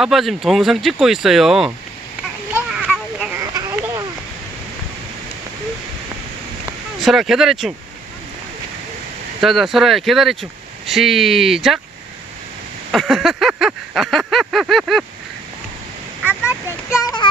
아빠 지금 동영상 찍고 있어요. 설아 개다리춤. 자자 설아야 개다리춤 시작. 아빠 됐잖아.